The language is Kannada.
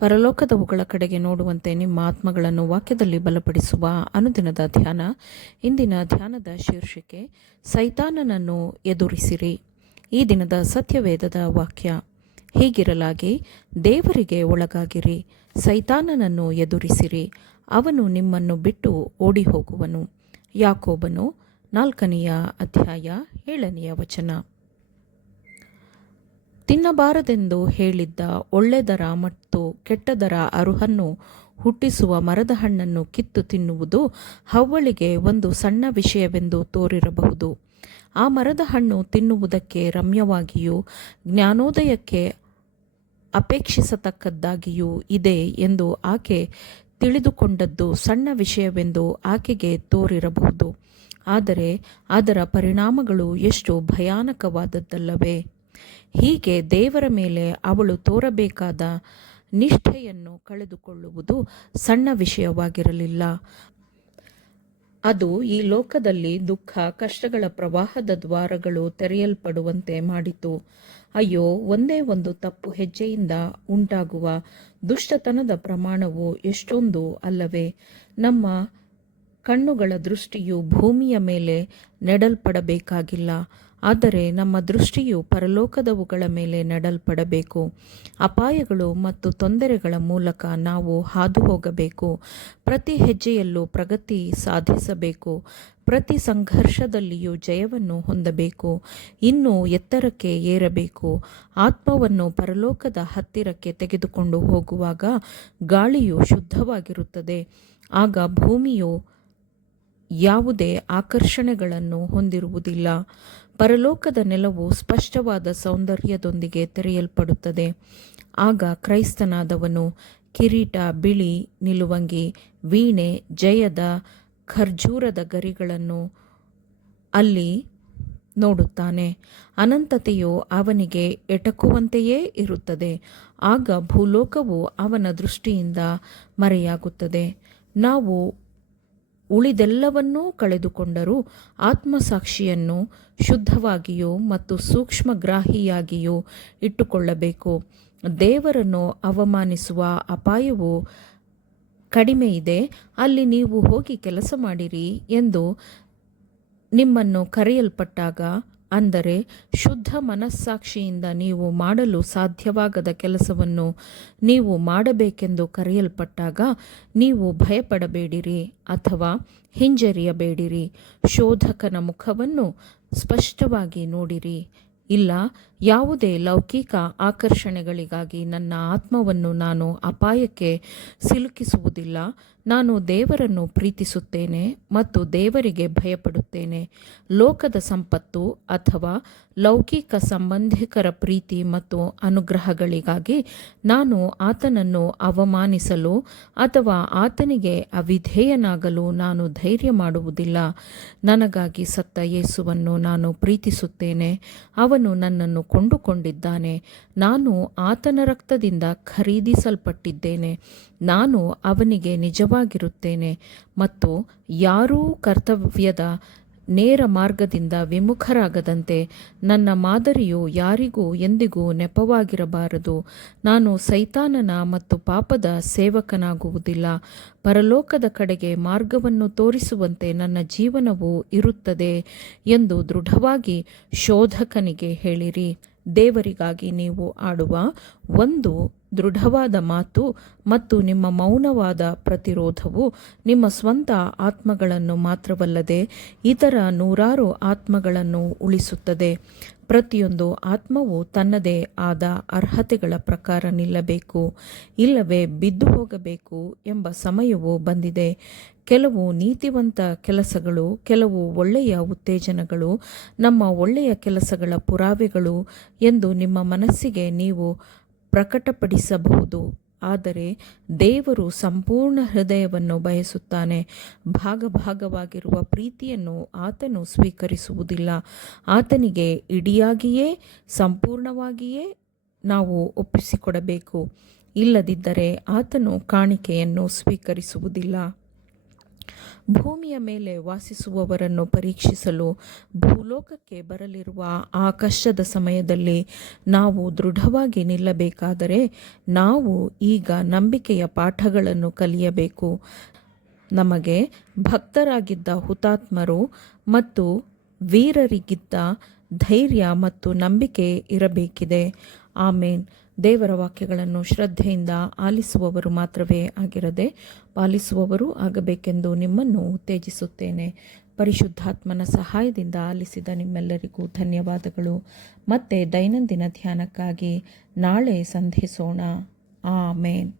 ಪರಲೋಕದವುಗಳ ಕಡೆಗೆ ನೋಡುವಂತೆ ನಿಮ್ಮ ಆತ್ಮಗಳನ್ನು ವಾಕ್ಯದಲ್ಲಿ ಬಲಪಡಿಸುವ ಅನುದಿನದ ಧ್ಯಾನ. ಇಂದಿನ ಧ್ಯಾನದ ಶೀರ್ಷಿಕೆ ಸೈತಾನನನ್ನು ಎದುರಿಸಿರಿ. ಈ ದಿನದ ಸತ್ಯವೇದದ ವಾಕ್ಯ ಹೀಗಿರಲಾಗಿ ದೇವರಿಗೆ ಒಳಗಾಗಿರಿ, ಸೈತಾನನನ್ನು ಎದುರಿಸಿರಿ, ಅವನು ನಿಮ್ಮನ್ನು ಬಿಟ್ಟು ಓಡಿ ಹೋಗುವನು. ಯಾಕೋಬನು 4ನೇ ಅಧ್ಯಾಯ 7ನೇ ವಚನ. ತಿನ್ನಬಾರದೆಂದು ಹೇಳಿದ್ದ ಒಳ್ಳೆದರ ಮತ್ತು ಕೆಟ್ಟದರ ಅರುಹನ್ನು ಹುಟ್ಟಿಸುವ ಮರದ ಹಣ್ಣನ್ನು ಕಿತ್ತು ತಿನ್ನುವುದು ಹವ್ವಳಿಗೆ ಒಂದು ಸಣ್ಣ ವಿಷಯವೆಂದು ತೋರಿರಬಹುದು. ಆ ಮರದ ಹಣ್ಣು ತಿನ್ನುವುದಕ್ಕೆ ರಮ್ಯವಾಗಿಯೂ ಜ್ಞಾನೋದಯಕ್ಕೆ ಅಪೇಕ್ಷಿಸತಕ್ಕದ್ದಾಗಿಯೂ ಇದೆ ಎಂದು ಆಕೆ ತಿಳಿದುಕೊಂಡದ್ದು ಸಣ್ಣ ವಿಷಯವೆಂದು ಆಕೆಗೆ ತೋರಿರಬಹುದು. ಆದರೆ ಅದರ ಪರಿಣಾಮಗಳು ಎಷ್ಟು ಭಯಾನಕವಾದದ್ದಲ್ಲವೇ? ಹೀಗೆ ದೇವರ ಮೇಲೆ ಅವಳು ತೋರಬೇಕಾದ ನಿಷ್ಠೆಯನ್ನು ಕಳೆದುಕೊಳ್ಳುವುದು ಸಣ್ಣ ವಿಷಯವಾಗಿರಲಿಲ್ಲ. ಅದು ಈ ಲೋಕದಲ್ಲಿ ದುಃಖ ಕಷ್ಟಗಳ ಪ್ರವಾಹದ ದ್ವಾರಗಳು ತೆರೆಯಲ್ಪಡುವಂತೆ ಮಾಡಿತು. ಅಯ್ಯೋ, ಒಂದೇ ಒಂದು ತಪ್ಪು ಹೆಜ್ಜೆಯಿಂದ ಉಂಟಾಗುವ ದುಷ್ಟತನದ ಪ್ರಮಾಣವು ಎಷ್ಟೊಂದು ಅಲ್ಲವೇ? ನಮ್ಮ ಕಣ್ಣುಗಳ ದೃಷ್ಟಿಯು ಭೂಮಿಯ ಮೇಲೆ ನೆಡಲ್ಪಡಬೇಕಾಗಿಲ್ಲ, ಆದರೆ ನಮ್ಮ ದೃಷ್ಟಿಯು ಪರಲೋಕದವುಗಳ ಮೇಲೆ ನೆಡಲ್ಪಡಬೇಕು. ಅಪಾಯಗಳು ಮತ್ತು ತೊಂದರೆಗಳ ಮೂಲಕ ನಾವು ಹಾದು ಹೋಗಬೇಕು. ಪ್ರತಿ ಹೆಜ್ಜೆಯಲ್ಲೂ ಪ್ರಗತಿ ಸಾಧಿಸಬೇಕು. ಪ್ರತಿ ಸಂಘರ್ಷದಲ್ಲಿಯೂ ಜಯವನ್ನು ಹೊಂದಬೇಕು. ಇನ್ನೂ ಎತ್ತರಕ್ಕೆ ಏರಬೇಕು. ಆತ್ಮವನ್ನು ಪರಲೋಕದ ಹತ್ತಿರಕ್ಕೆ ತೆಗೆದುಕೊಂಡು ಹೋಗುವಾಗ ಗಾಳಿಯು ಶುದ್ಧವಾಗಿರುತ್ತದೆ. ಆಗ ಭೂಮಿಯು ಯಾವುದೇ ಆಕರ್ಷಣೆಗಳನ್ನು ಹೊಂದಿರುವುದಿಲ್ಲ. ಪರಲೋಕದ ನೆಲವು ಸ್ಪಷ್ಟವಾದ ಸೌಂದರ್ಯದೊಂದಿಗೆ ತೆರೆಯಲ್ಪಡುತ್ತದೆ. ಆಗ ಕ್ರೈಸ್ತನಾದವನು ಕಿರೀಟ, ಬಿಳಿ ನಿಲುವಂಗಿ, ವೀಣೆ, ಜಯದ ಖರ್ಜೂರದ ಗರಿಗಳನ್ನು ಅಲ್ಲಿ ನೋಡುತ್ತಾನೆ. ಅನಂತತೆಯು ಅವನಿಗೆ ಎಟಕುವಂತೆಯೇ ಇರುತ್ತದೆ. ಆಗ ಭೂಲೋಕವು ಅವನ ದೃಷ್ಟಿಯಿಂದ ಮರೆಯಾಗುತ್ತದೆ. ನಾವು ಉಳಿದೆಲ್ಲವನ್ನೂ ಕಳೆದುಕೊಂಡರೂ ಆತ್ಮಸಾಕ್ಷಿಯನ್ನು ಶುದ್ಧವಾಗಿಯೂ ಮತ್ತು ಸೂಕ್ಷ್ಮಗ್ರಾಹಿಯಾಗಿಯೂ ಇಟ್ಟುಕೊಳ್ಳಬೇಕು. ದೇವರನ್ನು ಅವಮಾನಿಸುವ ಅಪಾಯವು ಕಡಿಮೆಯಿದೆ. ಅಲ್ಲಿ ನೀವು ಹೋಗಿ ಕೆಲಸ ಮಾಡಿರಿ ಎಂದು ನಿಮ್ಮನ್ನು ಕರೆಯಲ್ಪಟ್ಟಾಗ, ಅಂದರೆ ಶುದ್ಧ ಮನಸ್ಸಾಕ್ಷಿಯಿಂದ ನೀವು ಮಾಡಲು ಸಾಧ್ಯವಾಗದ ಕೆಲಸವನ್ನು ನೀವು ಮಾಡಬೇಕೆಂದು ಕರೆಯಲ್ಪಟ್ಟಾಗ, ನೀವು ಭಯಪಡಬೇಡಿರಿ ಅಥವಾ ಹಿಂಜರಿಯಬೇಡಿರಿ. ಶೋಧಕನ ಮುಖವನ್ನು ಸ್ಪಷ್ಟವಾಗಿ ನೋಡಿರಿ. ಇಲ್ಲ, ಯಾವುದೇ ಲೌಕಿಕ ಆಕರ್ಷಣೆಗಳಿಗಾಗಿ ನನ್ನ ಆತ್ಮವನ್ನು ನಾನು ಅಪಾಯಕ್ಕೆ ಸಿಲುಕಿಸುವುದಿಲ್ಲ. ನಾನು ದೇವರನ್ನು ಪ್ರೀತಿಸುತ್ತೇನೆ ಮತ್ತು ದೇವರಿಗೆ ಭಯಪಡುತ್ತೇನೆ. ಲೋಕದ ಸಂಪತ್ತು ಅಥವಾ ಲೌಕಿಕ ಸಂಬಂಧಿಕರ ಪ್ರೀತಿ ಮತ್ತು ಅನುಗ್ರಹಗಳಿಗಾಗಿ ನಾನು ಆತನನ್ನು ಅವಮಾನಿಸಲು ಅಥವಾ ಆತನಿಗೆ ಅವಿಧೇಯನಾಗಲು ನಾನು ಧೈರ್ಯ ಮಾಡುವುದಿಲ್ಲ. ನನಗಾಗಿ ಸತ್ತ ಯೇಸುವನ್ನು ನಾನು ಪ್ರೀತಿಸುತ್ತೇನೆ. ಅವನು ನನ್ನನ್ನು ಕೊಂಡುಕೊಂಡಿದ್ದಾನೆ. ನಾನು ಆತನ ರಕ್ತದಿಂದ ಖರೀದಿಸಲ್ಪಟ್ಟಿದ್ದೇನೆ. ನಾನು ಅವನಿಗೆ ನಿಜವಾಗಿರುತ್ತೇನೆ ಮತ್ತು ಯಾರೂ ಕರ್ತವ್ಯದ ನೇರ ಮಾರ್ಗದಿಂದ ವಿಮುಖರಾಗದಂತೆ ನನ್ನ ಮಾದರಿಯು ಯಾರಿಗೂ ಎಂದಿಗೂ ನೆಪವಾಗಿರಬಾರದು. ನಾನು ಸೈತಾನನ ಮತ್ತು ಪಾಪದ ಸೇವಕನಾಗುವುದಿಲ್ಲ. ಪರಲೋಕದ ಕಡೆಗೆ ಮಾರ್ಗವನ್ನು ತೋರಿಸುವಂತೆ ನನ್ನ ಜೀವನವು ಇರುತ್ತದೆ ಎಂದು ದೃಢವಾಗಿ ಶೋಧಕನಿಗೆ ಹೇಳಿರಿ. ದೇವರಿಗಾಗಿ ನೀವು ಆಡುವ ಒಂದು ದೃಢವಾದ ಮಾತು ಮತ್ತು ನಿಮ್ಮ ಮೌನವಾದ ಪ್ರತಿರೋಧವು ನಿಮ್ಮ ಸ್ವಂತ ಆತ್ಮಗಳನ್ನು ಮಾತ್ರವಲ್ಲದೆ ಇತರ ನೂರಾರು ಆತ್ಮಗಳನ್ನು ಉಳಿಸುತ್ತದೆ. ಪ್ರತಿಯೊಂದು ಆತ್ಮವು ತನ್ನದೇ ಆದ ಅರ್ಹತೆಗಳ ಪ್ರಕಾರ ನಿಲ್ಲಬೇಕು, ಇಲ್ಲವೇ ಬಿದ್ದು ಹೋಗಬೇಕು ಎಂಬ ಸಮಯವು ಬಂದಿದೆ. ಕೆಲವು ನೀತಿವಂತ ಕೆಲಸಗಳು, ಕೆಲವು ಒಳ್ಳೆಯ ಉತ್ತೇಜನಗಳು ನಮ್ಮ ಒಳ್ಳೆಯ ಕೆಲಸಗಳ ಪುರಾವೆಗಳು ಎಂದು ನಿಮ್ಮ ಮನಸ್ಸಿಗೆ ನೀವು ಪ್ರಕಟಪಡಿಸಬಹುದು. ಆದರೆ ದೇವರು ಸಂಪೂರ್ಣ ಹೃದಯವನ್ನು ಬಯಸುತ್ತಾನೆ. ಭಾಗವಾಗಿರುವ ಪ್ರೀತಿಯನ್ನು ಆತನು ಸ್ವೀಕರಿಸುವುದಿಲ್ಲ. ಆತನಿಗೆ ಇಡಿಯಾಗಿಯೇ ಸಂಪೂರ್ಣವಾಗಿಯೇ ನಾವು ಒಪ್ಪಿಸಿಕೊಡಬೇಕು. ಇಲ್ಲದಿದ್ದರೆ ಆತನು ಕಾಣಿಕೆಯನ್ನು ಸ್ವೀಕರಿಸುವುದಿಲ್ಲ. ಭೂಮಿಯ ಮೇಲೆ ವಾಸಿಸುವವರನ್ನು ಪರೀಕ್ಷಿಸಲು ಭೂಲೋಕಕ್ಕೆ ಬರಲಿರುವ ಆ ಕಷ್ಟದ ಸಮಯದಲ್ಲಿ ನಾವು ದೃಢವಾಗಿ ನಿಲ್ಲಬೇಕಾದರೆ ನಾವು ಈಗ ನಂಬಿಕೆಯ ಪಾಠಗಳನ್ನು ಕಲಿಯಬೇಕು. ನಮಗೆ ಭಕ್ತರಾಗಿದ್ದ ಹುತಾತ್ಮರು ಮತ್ತು ವೀರರಿಗಿದ್ದ ಧೈರ್ಯ ಮತ್ತು ನಂಬಿಕೆ ಇರಬೇಕಿದೆ. ಆಮೇನ್. ದೇವರ ವಾಕ್ಯಗಳನ್ನು ಶ್ರದ್ಧೆಯಿಂದ ಆಲಿಸುವವರು ಮಾತ್ರವೇ ಆಗಿರದೆ ಪಾಲಿಸುವವರು ಆಗಬೇಕೆಂದು ನಿಮ್ಮನ್ನು ಉತ್ತೇಜಿಸುತ್ತೇನೆ. ಪರಿಶುದ್ಧಾತ್ಮನ ಸಹಾಯದಿಂದ ಆಲಿಸಿದ ನಿಮ್ಮೆಲ್ಲರಿಗೂ ಧನ್ಯವಾದಗಳು. ಮತ್ತೆ ದೈನಂದಿನ ಧ್ಯಾನಕ್ಕಾಗಿ ನಾಳೆ ಸಂಧಿಸೋಣ. ಆಮೇನ್.